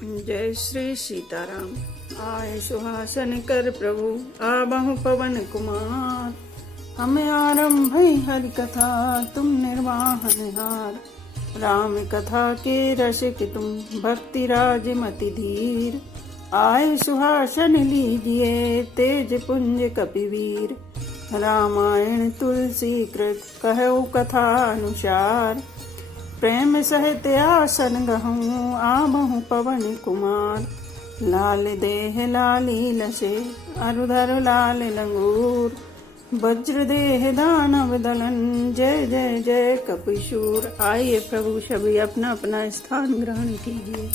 जय श्री सीताराम। आए सुहासन कर प्रभु आबहु पवन कुमार। हमें आरंभ हरि कथा तुम निर्वाहन हार। राम कथा के रसिक तुम भक्ति राज मति धीर। आए सुहासन लीजिए तेज पुंज कपिवीर। रामायण तुलसी कृत कहु कथा अनुसार। प्रेम सहित आसन गहूँ आबहु पवन कुमार। लाल देह लाली लसे अरुधर लाल लंगूर। वज्र देह दानव दलन जय जय जय कपिशूर। आइए प्रभु सभी अपना अपना स्थान ग्रहण कीजिए।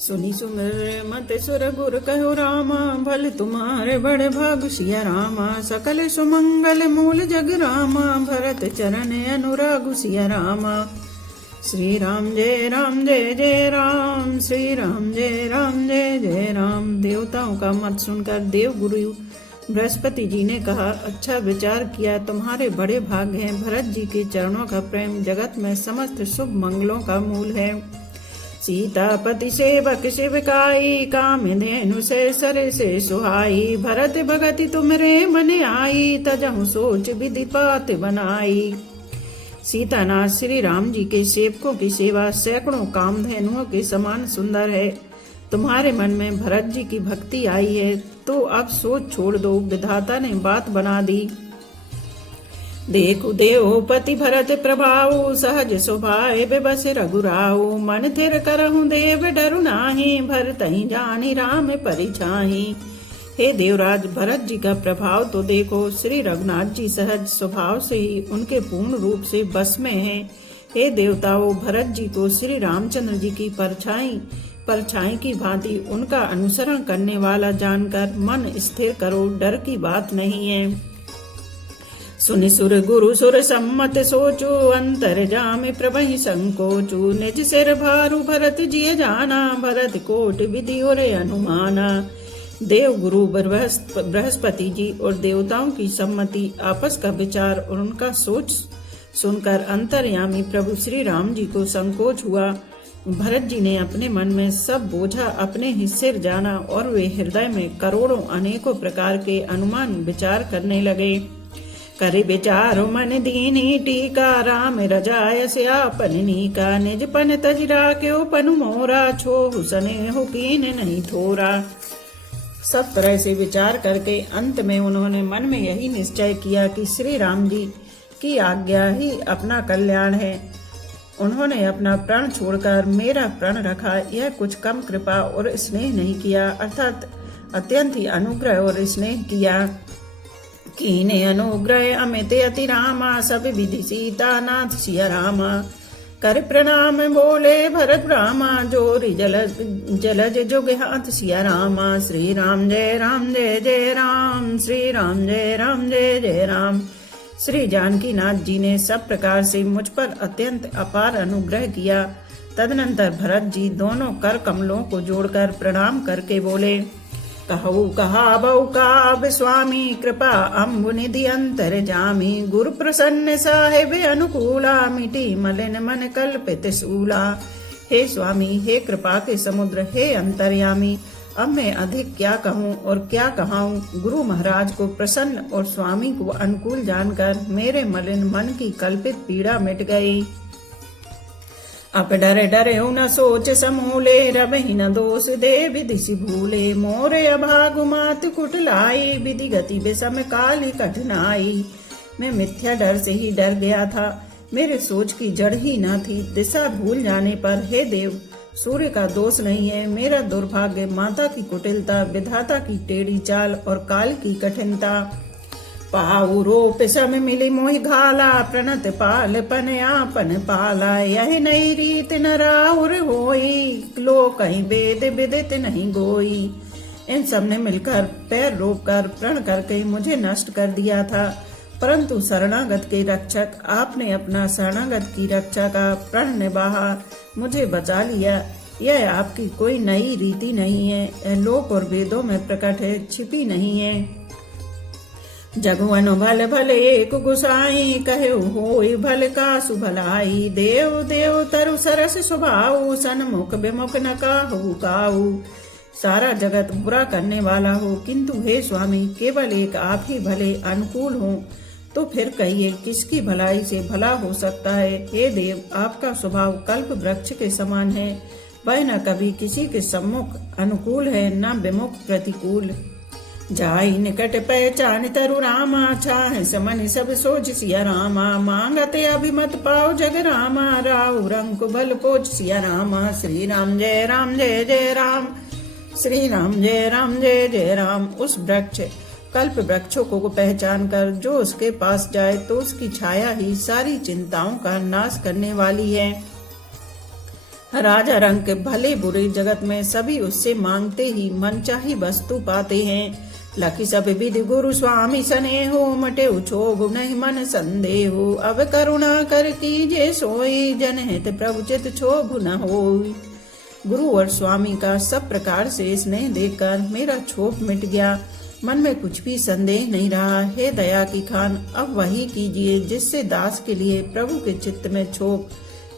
सुनी सुमिर मत सुर गुर कहो रामा। भल तुम्हारे बड़े भाग सिया रामा। सकल सुमंगल मूल जग रामा। भरत चरण अनुराग सिया रामा। श्री राम जय जय राम। श्री राम जय जय राम। देवताओं का मत सुनकर देव गुरु बृहस्पति जी ने कहा, अच्छा विचार किया, तुम्हारे बड़े भाग हैं। भरत जी के चरणों का प्रेम जगत में समस्त शुभ मंगलों का मूल है। सीतापति सेवक शिवकाई काम धेनु से सर से सुहाई। भरत भगति तुमरे मन आई तजहु सोच विधि पात बनाई। सीतानाथ श्री राम जी के सेवकों की सेवा सैकड़ों कामधेनुओं के समान सुंदर है। तुम्हारे मन में भरत जी की भक्ति आई है तो अब सोच छोड़ दो। विधाता ने बात बना दी। देखु देवपति भरत प्रभाऊ सहज स्वभाव बस रघुराऊ। मन थिर करहु देव डरु नाही भरत ही जानी राम परिछाही। हे देवराज, भरत जी का प्रभाव तो देखो। श्री रघुनाथ जी सहज स्वभाव से ही उनके पूर्ण रूप से बस में हैं। हे देवताओं, भरत जी को श्री रामचंद्र जी की परछाई की भांति उनका अनुसरण करने वाला जानकर मन स्थिर करो। डर की बात नहीं है। सुनि सुर गुरु सुर सम्मत सोचु अंतर जामि प्रभहि संकोचु। निज सिर भारु भरत जिय जाना भरत कोट विधि और अनुमाना। देव गुरु बृहस्पति जी और देवताओं की सम्मति, आपस का विचार और उनका सोच सुनकर अंतर्यामी प्रभु श्री राम जी को संकोच हुआ। भरत जी ने अपने मन में सब बोझा अपने ही सिर जाना और वे हृदय में करोड़ों अनेकों प्रकार के अनुमान विचार करने लगे। करे विचारो मन दीनी टीका राम रजाय स्यापन नीका। निज पन तजरा क्यों पनु मोरा छो सने हो कीन नहीं थोरा। सब तरह से विचार करके अंत में उन्होंने मन में यही निश्चय किया कि श्री राम जी की आज्ञा ही अपना कल्याण है। उन्होंने अपना प्राण छोड़कर मेरा प्राण रखा। यह कुछ कम कृपा और स्नेह नहीं किया, अर्थात अत्यंत ही अनुग्रह और स्नेह किया। कीने अनुग्रह अमित अति रामा सब विधि सीता नाथ सिया रामा। कर प्रणाम बोले भरत रामा जोरी जलज जुग हाथ सिया रामा। श्री राम जय जय राम। श्री राम जय जय राम। श्री जानकी नाथ जी ने सब प्रकार से मुझ पर अत्यंत अपार अनुग्रह किया। तदनंतर भरत जी दोनों कर कमलों को जोड़कर प्रणाम करके बोले, कहु कहा बहु काब स्वामी कृपा अम्बु निधि अंतर जामी। गुरु प्रसन्न साहेब अनुकूला मिटी मलिन मन कल्पित सूला। हे स्वामी, हे कृपा के समुद्र, हे अंतर्यामी, अब मैं अधिक क्या कहूँ और क्या कहाऊँ। गुरु महाराज को प्रसन्न और स्वामी को अनुकूल जानकर मेरे मलिन मन की कल्पित पीड़ा मिट गई। अब डरे डरे न सोच समूले रबहि न दोष दे विधि सि भूले। मोरे अभागु मात कुटलाई विधि गति विषम काली कठिनाई। मैं मिथ्या डर से ही डर गया था, मेरे सोच की जड़ ही न थी। दिशा भूल जाने पर हे देव, सूर्य का दोष नहीं है। मेरा दुर्भाग्य माता की कुटिलता, विधाता की टेढ़ी चाल और काल की कठिनता। पाऊ रोप सम मिली मोहि घाला प्रणत पाल पन आपन पाला। यह नई रीत न राउर होई लो कहीं वेद विदित नहीं गोई। इन सब ने मिलकर पैर रोक कर प्रण करके मुझे नष्ट कर दिया था, परंतु शरणागत के रक्षक आपने अपना शरणागत की रक्षा का प्रण निभाा मुझे बचा लिया। यह आपकी कोई नई रीति नहीं है, लोक और वेदों में प्रकट है, छिपी नहीं है। जगवन भल भल एक गुसाई कहे होई भल कासु भलाई। देव देव तरु सरस स्वभाव सन्मुख विमुख न काहू काऊ। सारा जगत बुरा करने वाला हो, किंतु हे स्वामी केवल एक आप ही भले अनुकूल हो, तो फिर कहिए किसकी भलाई से भला हो सकता है। हे देव, आपका स्वभाव कल्प वृक्ष के समान है, वह न कभी किसी के सम्मुख अनुकूल है न विमुख प्रतिकूल। जाई निकट पहचान तरु रामा छाहे समन सब सोच सिया रामा। मांगते अभिमत पाओ जग रामा राव रंग बल पोच सिया रामा। श्री राम जय राम जय जय राम, श्री राम जय राम जय जय राम। उस वृक्ष कल्प वृक्षों को पहचान कर जो उसके पास जाए तो उसकी छाया ही सारी चिंताओं का नाश करने वाली है। राजा रंग के भले बुरे जगत में सभी उससे मांगते ही मनचाही वस्तु पाते हैं। लखी सब विधि गुरु स्वामी सने हो, मटे उछोभ नहीं मन संदेहो। अब करुणा कर कीजे सोई, जनहित प्रभु चित क्षोभ न होई। गुरु और स्वामी का सब प्रकार से स्नेह देखकर मेरा क्षोभ मिट गया, मन में कुछ भी संदेह नहीं रहा। हे दया की खान, अब वही कीजिए जिससे दास के लिए प्रभु के चित्त में क्षोभ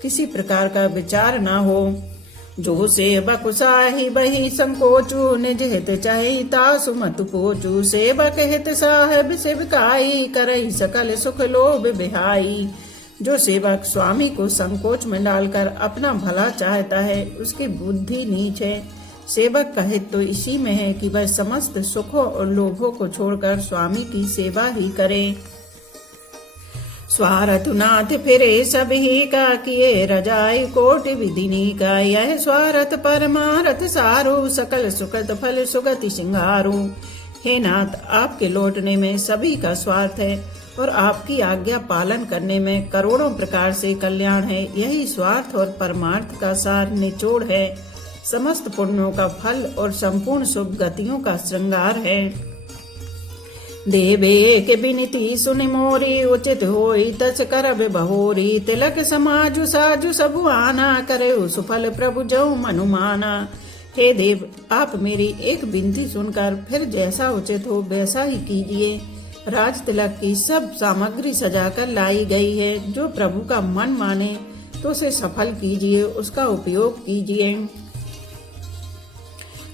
किसी प्रकार का विचार ना हो। जो सेवक साहि बही संकोचु, निज हित चाहि तासु मत पोचु। सेवक हित साहेब सेवकाई, करई सकल सुख लोभ बिहाई। जो सेवक स्वामी को संकोच में डालकर अपना भला चाहता है, उसकी बुद्धि नीच है। सेवक का हित तो इसी में है कि वह समस्त सुखों और लोभों को छोड़कर स्वामी की सेवा ही करे। स्वारथ नाथ फिरे सब ही का, किए रजाई कोटि विधिनी का। यह स्वारथ परमारथ सारो, सकल सुखद फल सुगति सिंगारो। हे नाथ, आपके लौटने में सभी का स्वार्थ है और आपकी आज्ञा पालन करने में करोड़ों प्रकार से कल्याण है। यही स्वार्थ और परमार्थ का सार निचोड़ है, समस्त पुण्यों का फल और संपूर्ण शुभ गतियों का श्रृंगार है। देवे के विनती सुनि मोरी, उचित होई तस करब बहोरी। तिलक समाजु साजु सबु आना, करे सुफल प्रभु जऊ मनुमाना। हे देव, आप मेरी एक विनती सुनकर फिर जैसा उचित हो वैसा ही कीजिए। राज तिलक की सब सामग्री सजाकर लाई गई है, जो प्रभु का मन माने तो उसे सफल कीजिए, उसका उपयोग कीजिए।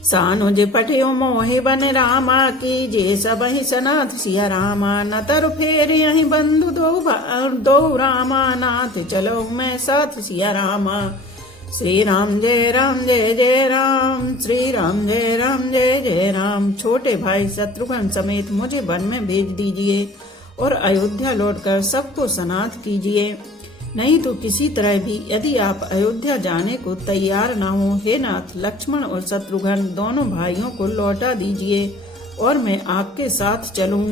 सानुज पठियो मोहि बन रामा, कीजिए सबहि सनाथ सिया रामा। न तरु फेर यही बंधु दो रामा, नाथ चलो मैं साथ सिया रामा। श्री राम जय राम जय जय राम, श्री राम जय राम जय जय राम। छोटे भाई शत्रुघ्न समेत मुझे वन में भेज दीजिए और अयोध्या लौटकर सबको सनाथ कीजिए। नहीं तो किसी तरह भी यदि आप अयोध्या जाने को तैयार न हो, हे नाथ, लक्ष्मण और शत्रुघ्न दोनों भाइयों को लौटा दीजिए और मैं आपके साथ चलूं।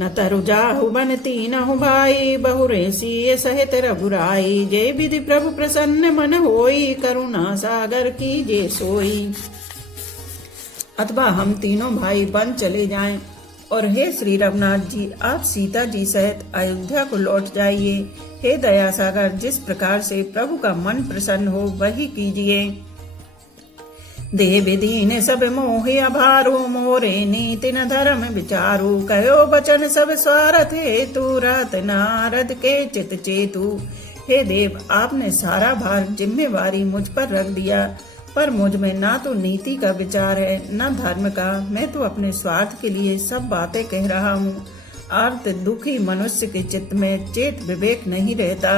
न तरु जाहु बन तीनहु भाई, बहुरे सिय सहित रघुराई। जय विधि प्रभु प्रसन्न मन होई, करुणा सागर कीजिए सोई। अथवा हम तीनों भाई वन चले जाएं और हे श्री रघुनाथ जी, आप सीता जी सहित अयोध्या को लौट जाइए। हे दया सागर, जिस प्रकार से प्रभु का मन प्रसन्न हो वही कीजिए। देव दीन सब मोहि अभारू, मोरे नीति न धर्म विचारू। कहो बचन सब स्वार्थ हेतु, रात नारद के चित चेतु। हे देव, आपने सारा भार जिम्मेवारी मुझ पर रख दिया, पर मुझ में ना तो नीति का विचार है न धर्म का। मैं तो अपने स्वार्थ के लिए सब बातें कह रहा हूँ। आर्त दुखी मनुष्य के चित्त में चेत विवेक नहीं रहता।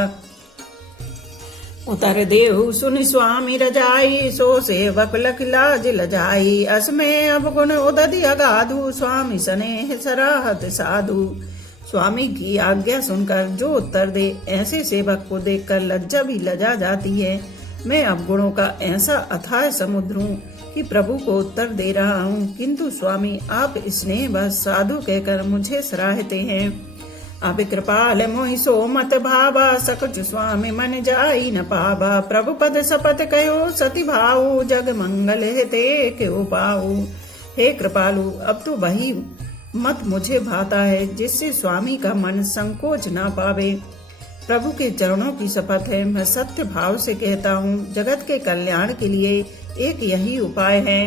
उतर देहु सुनि स्वामी रजाई, सो सेवक लख लाज लजाई। असमय अब गुण उदधि अगाधु, स्वामी स्नेह सराहत साधु। स्वामी की आज्ञा सुनकर जो उत्तर दे, ऐसे सेवक को देखकर लज्जा भी लजा जाती है। मैं अब गुणों का ऐसा अथाह समुद्र हूँ कि प्रभु को उत्तर दे रहा हूँ, किंतु स्वामी आप स्नेह बस साधु कहकर मुझे सराहते हैं। अब कृपाल मोहि सो मत भावा, सकुच स्वामी मन जाई न पावा। प्रभु पद सपत कहो सति भाऊ, जग मंगल हेते क्यों पाऊ। हे कृपालु, अब तो वही मत मुझे भाता है जिससे स्वामी का मन संकोच ना पावे। प्रभु के चरणों की शपथ है, मैं सत्य भाव से कहता हूँ, जगत के कल्याण के लिए एक यही उपाय है।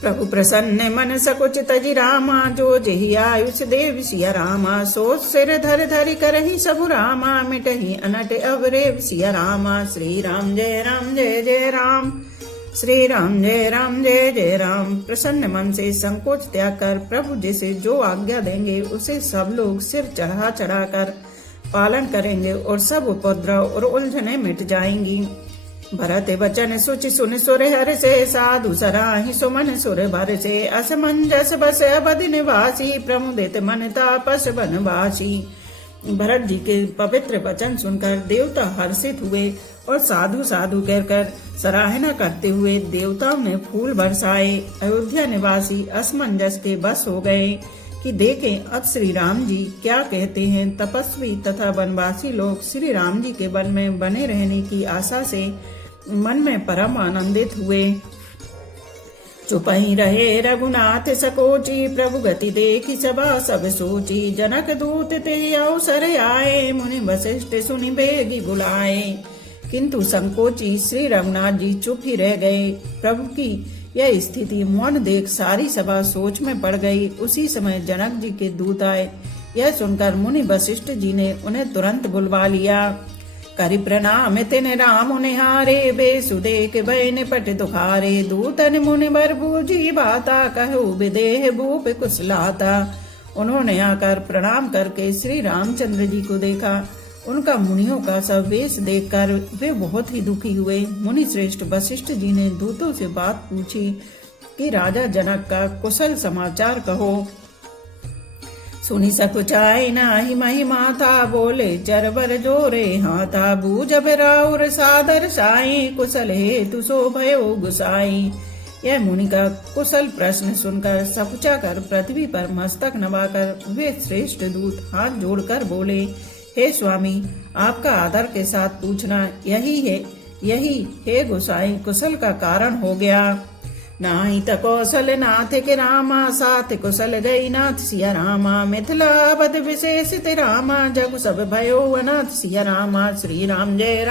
प्रभु प्रसन्न मन सकुच तजि रामा, जो जेहि आयुष देव सिया रामा। सोच सिर धर धरि करहि सबु रामा, मिटहि अनट अवरेव सिया रामा। श्री राम जय जय राम, श्री राम जय जय राम। प्रसन्न मन से संकोच त्याग कर प्रभु जैसे जो आज्ञा देंगे उसे सब लोग सिर चढ़ा चढ़ा कर पालन करेंगे और सब उपद्रव और उलझने मिट जाएंगी। भरत वचन सुचि सुन सुर हर से, साधु सराहि सुमन सुर भर से। असमंजस बस अवध निवासी, प्रमुदित मन तापस बनवासी। भरत जी के पवित्र वचन सुनकर देवता हर्षित हुए और साधु साधु कहकर सराहना करते हुए देवताओं ने फूल बरसाए। अयोध्या निवासी असमंजस के बस हो गए कि देखें अब श्री राम जी क्या कहते हैं। तपस्वी तथा वनवासी लोग श्री राम जी के वन में बने रहने की आशा से मन में परम आनंदित हुए। चुपहि रहे रघुनाथ सकोची, प्रभु गति देखी सभा सब सोची। जनक दूत ते अवसर आए, मुनि वशिष्ठ सुनि बेगी बुलाए। किंतु संकोची श्री रघुनाथ जी चुप ही रह गए। प्रभु की यह स्थिति मौन देख सारी सभा सोच में पड़ गई। उसी समय जनक जी के दूत आए। यह सुनकर मुनि वशिष्ठ जी ने उन्हें तुरंत बुलवा लिया। करि प्रणाम तिन राम निहारे, बेसुदेख भय निपट दुखारे। दूतन मुनि बर बूझी बाता, कहु विदेह भूप कुशलाता। उन्होंने आकर प्रणाम करके श्री रामचंद्र जी को देखा। उनका मुनियों का सब वेश देखकर वे बहुत ही दुखी हुए। मुनि श्रेष्ठ वशिष्ठ जी ने दूतों से बात पूछी कि राजा जनक का कुशल समाचार कहो। सुनि सकुचाई नाही महिमा था, बोले चरबर जोरे हाथा। बूझब राउर सादर साई, कुशल हेतु सो भयो गुसाई। यह मुनि का कुशल प्रश्न सुनकर सकुचा कर पृथ्वी पर मस्तक नवाकर वे श्रेष्ठ दूत हाथ जोड़कर बोले, हे स्वामी, आपका आदर के साथ पूछना यही हे गोसाई कुशल का कारण हो गया। नाहि त कौशल नाथ के रामा, साथ कुशल गई नाथ सिया रामा। मिथिला अवध विशेषित रामा, जग सब भयो अनाथ सिया रामा। श्री राम जय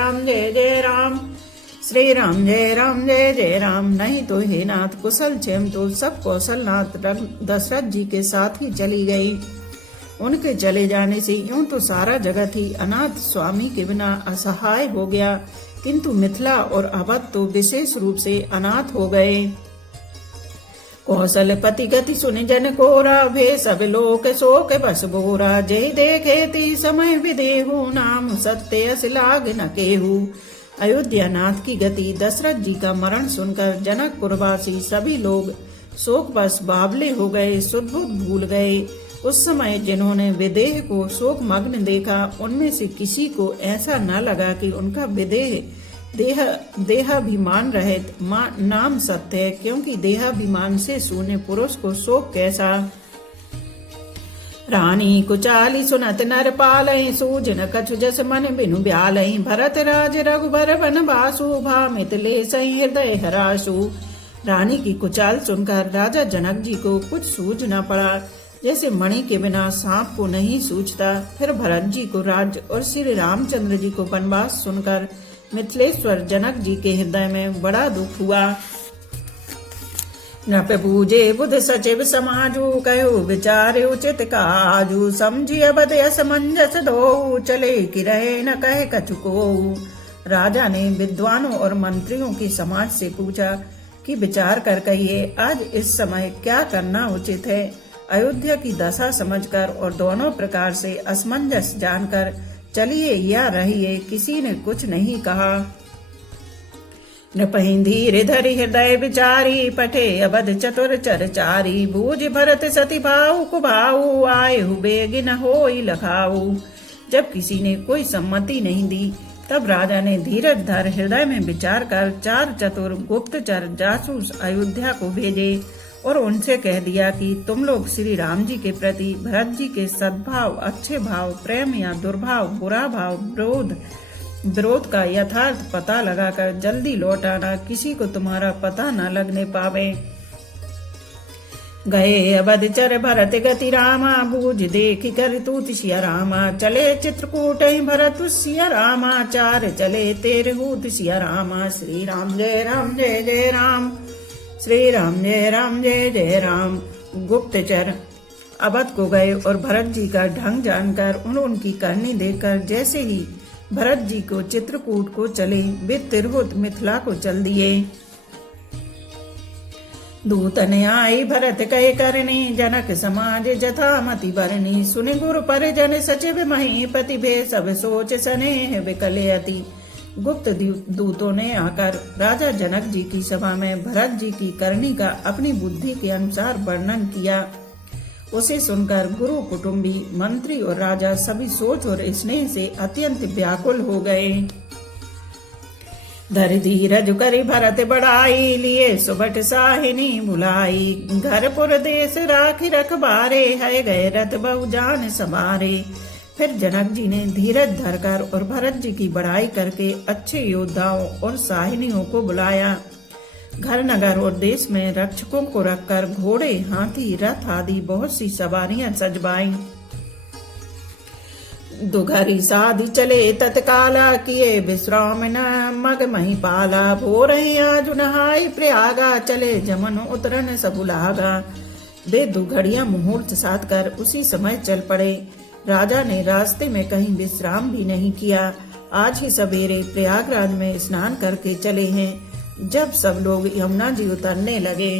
जय राम, श्री राम जय जय राम। नहीं तो हे नाथ कुशल क्षेम तो सब कौशल नाथ दशरथ जी के साथ ही चली गई। उनके चले जाने से यूं तो सारा जगत ही अनाथ स्वामी के बिना असहाय हो गया, किंतु मिथिला और अवध तो विशेष रूप से अनाथ हो गए। कौशल पति गति सुनि जन कोरा, भे सब लोक शोक बस बोरा। जय देखे ती समय विदेहु, नाम सत्य अस लाग न केहू। अयोध्या नाथ की गति दशरथ जी का मरण सुनकर जनकपुरवासी सभी लोग शोक बस बावले हो गए, सुदबुद भूल गए। उस समय जिन्होंने विदेह को शोक मग्न देखा, उनमें से किसी को ऐसा न लगा कि उनका विदेह देहाभिमान रहित नाम सत्य है, क्योंकि देहाभिमान से शून्य पुरुष को शोक कैसा। रानी कुचाली सुनत नर पालई, सूजन कछु जस मन बिनु ब्यालई। भरत राज रघुबर वन बासु, भा मिथिले सही हृदय हरासु। रानी की कुचाल सुनकर राजा जनक जी को कुछ सूझ न पड़ा, जैसे मणि के बिना सांप को नहीं सूझता। फिर भरत जी को राज्य और श्री रामचंद्र जी को वनवास सुनकर मिथिलेश्वर जनक जी के हृदय में बड़ा दुख हुआ। नृप बूझे बुध सचिव समाजू, कहो विचारे उचित काजू। समझी अबध असमंजस दो, चले कि रहे न कहे कछु को। राजा ने विद्वानों और मंत्रियों की समाज से पूछा कि विचार कर कहिए, आज इस समय क्या करना उचित है। अयोध्या की दशा समझकर और दोनों प्रकार से असमंजस जानकर चलिए या रहिए, किसी ने कुछ नहीं कहा। नृपहि धीरे धरि हृदय विचारी, पठे अवध चतुर चरचारी। बूझ भरत सती भाऊ कुभाऊ, आए बेगिन होई लखाऊ। जब किसी ने कोई सम्मति नहीं दी, तब राजा ने धीरज धर हृदय में विचार कर 4 चतुर गुप्तचर जासूस अयोध्या को भेजे और उनसे कह दिया कि तुम लोग श्री राम जी के प्रति भरत जी के सद्भाव, अच्छे भाव, प्रेम या दुर्भाव, बुरा भाव, विरोध का यथार्थ पता लगाकर जल्दी लौट आना, किसी को तुम्हारा पता न लगने पावे। गए अवध चर भरत गति रामा, बूझ देखी कर तूत सिया रामा। चले चित्रकूट भरत सिया रामा, 4 चले तेरे हूत सिया रामा। श्री राम जय जय राम, श्री राम जय जय राम। गुप्तचर अवध को गए और भरत जी का ढंग जानकर उनकी करनी देखकर जैसे ही भरत जी को चित्रकूट को चले, वे तिरहुत मिथिला को चल दिए। दूतन आई भरत कहे करनी, जनक समाज जथा मति बरनी। सुनि गुरु परिजन सचिव महीपति, भे सब सोच स्नेह विकले अति। गुप्त दूतों ने आकर राजा जनक जी की सभा में भरत जी की करनी का अपनी बुद्धि के अनुसार वर्णन किया। उसे सुनकर गुरु, कुटुंबी, मंत्री और राजा सभी सोच और स्नेह से अत्यंत व्याकुल हो गए। धर धीरज करी भरत बढ़ाई, लिए सुबट साहिनी बुलाई। घर पुर देश राखी रखबारे, है गए रथ बहु जान सवारे। फिर जनक जी ने धीरज धरकर और भरत जी की बढ़ाई करके अच्छे योद्धाओं और साहिनियों को बुलाया। घर नगर और देश में रक्षकों को रखकर घोड़े, हाथी, रथ आदि बहुत सी सवारियां सजवाई। दुघरी साधि चले तत्काला, किए विश्राम न मग महिपाला। भोर आज नहाई प्रयागा, चले जमन उतरन सबुलागा। वे दुघड़िया मुहूर्त साध कर उसी समय चल पड़े। राजा ने रास्ते में कहीं विश्राम भी नहीं किया। आज ही सवेरे प्रयागराज में स्नान करके चले हैं। जब सब लोग यमुना जी उतरने लगे,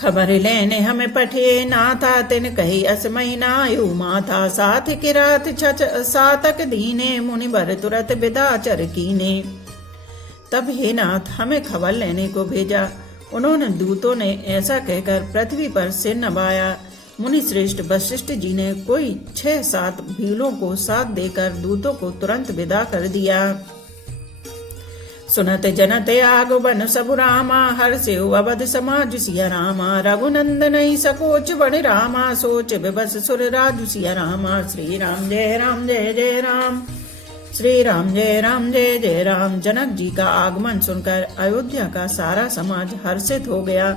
खबर लेने हमें पठे नाथा। तिन कही अस महीनायु माथा, साथ किरात छच सातक दीने। मुनि बर तुरत विदा चर कीने। तब हे नाथ हमें खबर लेने को भेजा। उन्होंने दूतों ने ऐसा कहकर पृथ्वी पर सिर नवाया। मुनि श्रेष्ठ वशिष्ठ जी ने कोई 6-7 भीलों को साथ देकर दूतों को तुरंत विदा कर दिया। सुनत जनत आगो बन सबु रामा, हर से अवध समाज सिया रामा। रघुनंदन सकोच बन रामा, सोच विवश सुर राजु सिया रामा। श्री राम जय जय राम। श्री राम जय जय राम। जनक जी का आगमन सुनकर अयोध्या का सारा समाज हर्षित हो गया।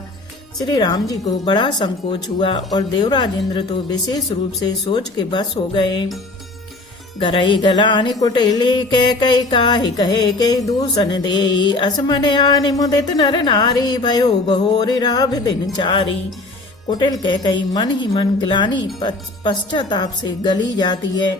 श्री राम जी को बड़ा संकोच हुआ और देवराज इंद्र तो विशेष रूप से सोच के बस हो गए। गरई गलानि कुटिली के कई काहि कहे के दूषण देई। असमन आनि मुदित नर नारी, भयो बहोरी राभ दिनचारी। कुटिल के कई मन ही मन ग्लानि पश्चाताप से गली जाती है।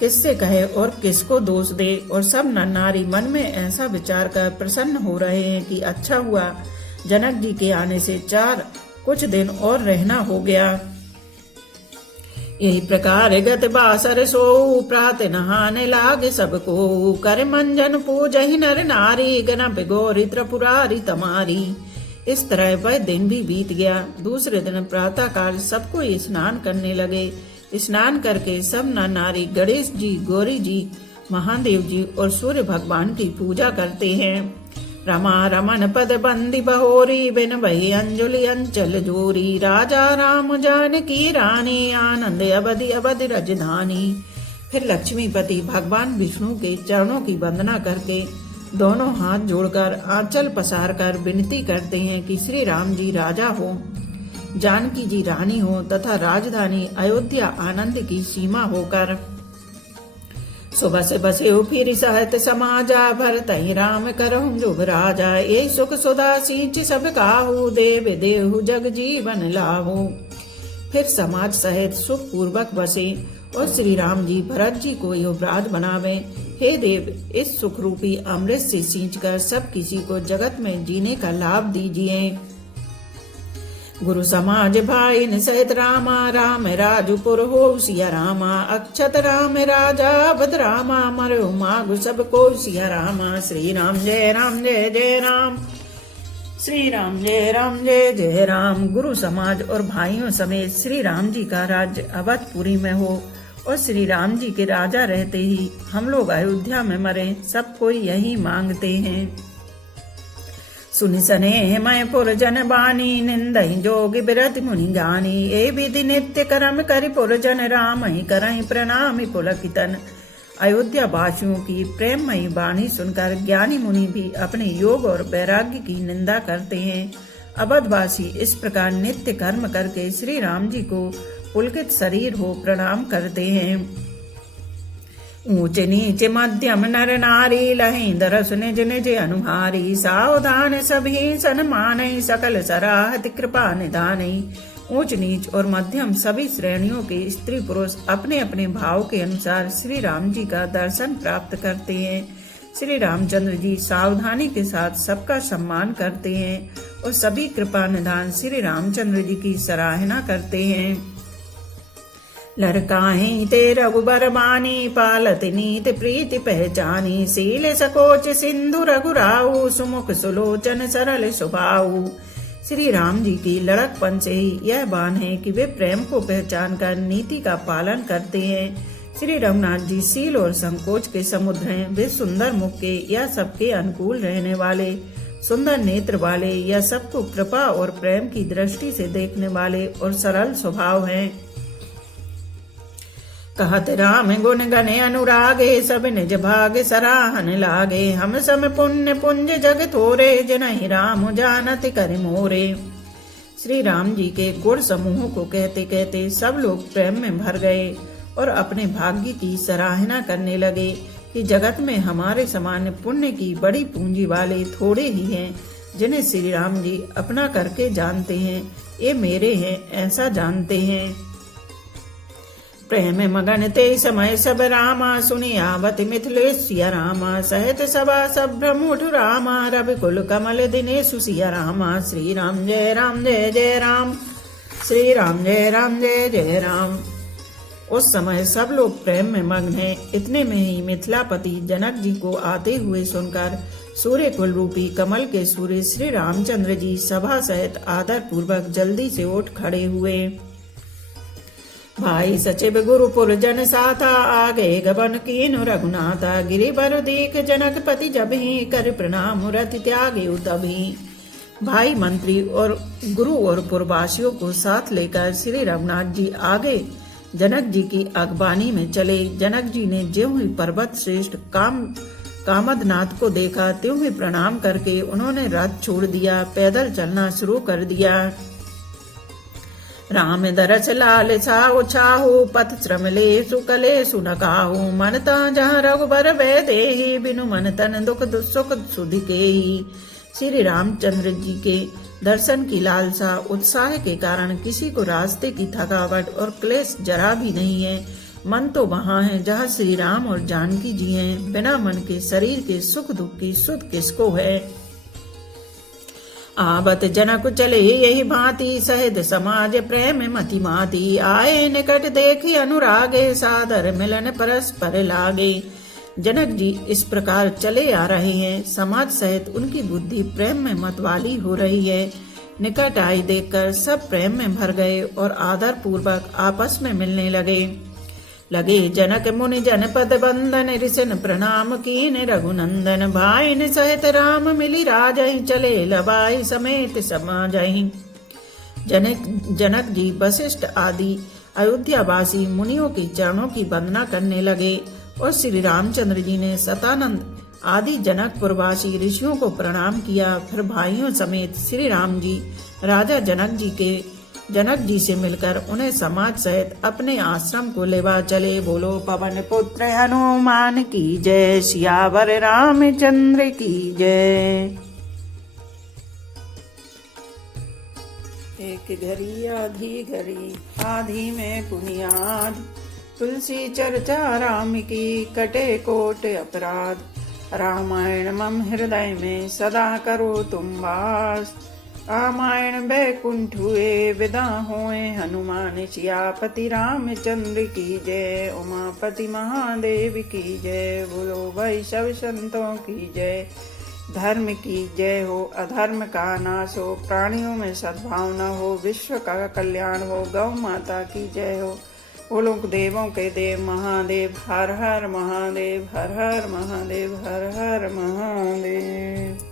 किससे कहे और किसको दोष दे। और सब नर नारी मन में ऐसा विचार कर प्रसन्न हो रहे हैं कि अच्छा हुआ जनक जी के आने से कुछ दिन और रहना हो गया। यही प्रकार गत बासर सो, प्रात नहाने लागे सबको। कर मंजन पूजहि नर नारी, गणप गौरी त्रिपुरारी तमारी। इस तरह वह दिन भी बीत गया। दूसरे दिन प्रातः काल सबको स्नान करने लगे। स्नान करके सब नर नारी गणेश जी, गौरी जी, महादेव जी और सूर्य भगवान की पूजा करते हैं। रमा रमन पद बंदी बहोरी, बिन बही अंजलि अंचल जोरी। राजा राम जानकी रानी, आनंद अवधि अवधि राजधानी। फिर लक्ष्मीपति भगवान विष्णु के चरणों की वंदना करके दोनों हाथ जोड़कर आंचल पसार कर विनती करते हैं कि श्री राम जी राजा हो, जानकी जी रानी हो तथा राजधानी अयोध्या आनंद की सीमा होकर। सुबह से बसे फिर सहत समाजा, भरत ही राम करहु जुग राजा। ये सुख सुधा सींच सब काहू, देव देहु जग जीवन लाहू। फिर समाज सहित सुख पूर्वक बसे और श्री राम जी भरत जी को युवराज बनावे। हे देव, इस सुख रूपी अमृत से सींचकर सब किसी को जगत में जीने का लाभ दीजिए। गुरु समाज भाई न सहित रामा, राम राजपुर हो सिया रामा। अक्षत राम राजा बद रामा, मरो मागु सब को सिया रामा। श्री राम जय जय राम। श्री राम जय जय राम। गुरु समाज और भाइयों समेत श्री राम जी का राज्य अवधपुरी में हो और श्री राम जी के राजा रहते ही हम लोग अयोध्या में मरे, सब कोई यही मांगते हैं। सुनि सने मैं पुर जन बानी, निंदहि जोगी बिरति मुनि गानी। ए विधि नित्य कर्म करि पुर जन, राम ही करहि प्रणामि पुलकितन। अयोध्या वासियों की प्रेममयी वाणी सुनकर ज्ञानी मुनि भी अपने योग और वैराग्य की निंदा करते हैं। अवधवासी इस प्रकार नित्य कर्म करके श्री राम जी को पुलकित शरीर हो प्रणाम करते हैं। ऊंच नीच मध्यम नर नारी लहि दरस निज निज अनुहारी सावधान सभी सन्मानहि सकल सराहत कृपा निधानहि। ऊंच नीच और मध्यम सभी श्रेणियों के स्त्री पुरुष अपने अपने भाव के अनुसार श्री राम जी का दर्शन प्राप्त करते हैं। श्री रामचंद्र जी सावधानी के साथ सबका सम्मान करते हैं और सभी कृपा निधान श्री रामचंद्र जी की सराहना करते हैं। लड़काहि ते रघुबर मानी पालत नीति प्रीति पहचानी सील सकोच सिंधु रघुराऊ सुमुख सुलोचन सरल स्वभाऊ। श्री राम जी की लड़कपन से ही यह बान है कि वे प्रेम को पहचान कर नीति का पालन करते हैं। श्री रघुनाथ जी सील और संकोच के समुद्र हैं। वे सुंदर मुख के या सबके अनुकूल रहने वाले, सुंदर नेत्र वाले या सबको कृपा और प्रेम की दृष्टि से देखने वाले और सरल स्वभाव हैं। कहत राम गुण गणे अनुरागे सब निज भाग सराहन लागे। हम सम पुण्य पुंज जग थोरे जिनहि राम जानत कर मोरे। श्री राम जी के गुण समूह को कहते कहते सब लोग प्रेम में भर गए और अपने भाग्य की सराहना करने लगे कि जगत में हमारे समान पुण्य की बड़ी पूंजी वाले थोड़े ही हैं जिन्हें श्री राम जी अपना करके जानते हैं। ये मेरे हैं ऐसा जानते हैं। प्रेम मगन ते समय सब रामा सुनि आवत मिथिलेश सिया रामा। सहित सभा सभ्रम उठु रामा रवि कुल कमल दिनेशु सिया रामा। श्री राम जय जय राम। श्री राम जय जय राम। उस समय सब लोग प्रेम में मग्न हैं। इतने में ही मिथिलापति जनक जी को आते हुए सुनकर सूर्य कुल रूपी कमल के सूर्य श्री रामचंद्र जी सभा सहित आदर पूर्वक जल्दी से उठ खड़े हुए। भाई सचिव गुरुपुर जन साथा आगे गबन कीनु रघुनाथा। गिरि बर दीख जनक पति जब ही कर प्रणाम रति त्यागे तभी। भाई मंत्री और गुरु और पुरवासियों को साथ लेकर श्री रघुनाथ जी आगे जनक जी की अगवानी में चले। जनक जी ने ज्यों ही पर्वत श्रेष्ठ कामदनाथ को देखा त्यों ही प्रणाम करके उन्होंने रथ छोड़ दिया, पैदल चलना शुरू कर दिया। राम दरस लाल साहु छाहु पथ श्रम ले सुकले सुनकाहु। मनता जहाँ रघुबर वै देहि बिनु मन तन दुख सुख सुधिकेहि। श्री रामचंद्र जी के दर्शन की लालसा उत्साह के कारण किसी को रास्ते की थकावट और क्लेश जरा भी नहीं है। मन तो वहाँ है जहाँ श्री राम और जानकी जी हैं। बिना मन के शरीर के सुख दुख की सुध किसको है। आवत जनक चले यही भांति सहित समाज प्रेम मति माती। आए निकट देखी अनुरागे सादर मिलन परस्पर लागे। जनक जी इस प्रकार चले आ रहे हैं। समाज सहित उनकी बुद्धि प्रेम में मतवाली हो रही है। निकट आई देखकर सब प्रेम में भर गए और आदर पूर्वक आपस में मिलने लगे। जनक मुनि जनपद बंदन ऋषिन प्रणाम कीन रघुनंदन। भाईन सहित राम मिली राजहि चले लबाई समेत समाजहि। जनक जी वशिष्ठ आदि अयोध्यावासी मुनियों के चरणों की वंदना करने लगे और श्री रामचंद्र जी ने सतानंद आदि जनकपुरवासी ऋषियों को प्रणाम किया। फिर भाइयों समेत श्री राम जी राजा जनक जी से मिलकर उन्हें समाज सहित अपने आश्रम को लेवा चले। बोलो पवन पुत्र हनुमान की जय। सियावर रामचंद्र की जय। एक घड़ी आधी में पुनियाद। तुलसी चर्चा राम की कटे कोट अपराध। रामायण मम हृदय में सदा करो तुम वास। रामायण बैकुंठ हुए विदा होए हनुमान। सियापति रामचंद्र की जय। उमापति महादेव की जय। बोलो भाई सब संतों की जय। धर्म की जय हो, अधर्म का नाश हो, प्राणियों में सद्भावना हो, विश्व का कल्याण हो, गौ माता की जय हो। बोलो देवों के देव महादेव हर हर महादेव, हर हर महादेव, हर हर महादेव।